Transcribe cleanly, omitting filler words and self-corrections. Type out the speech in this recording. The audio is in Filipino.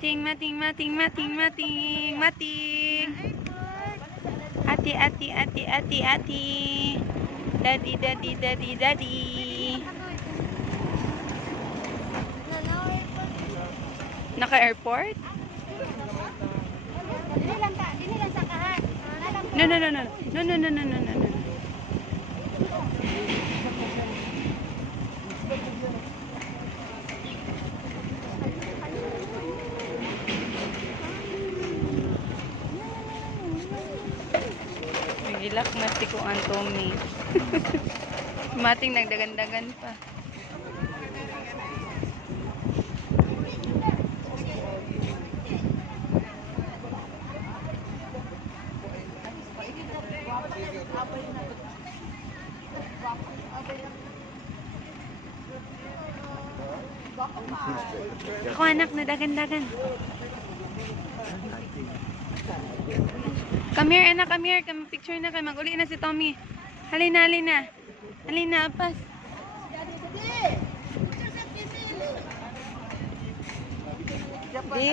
Mating, mating, mating, mating, mating, mating. Ati, ati, ati, ati, ati. Daddy, daddy, daddy, daddy. Naka-airport? No, no, no, no. No, no, no, no, no, no, no. Gilak mati ko ang Tommy. Mating nagdagandagan pa. Ako anak na dagan-dagan. Come here, anak, come here. Picture na kayo. Mag-uli na si Tommy. Halina, halina. Halina, apas. Di.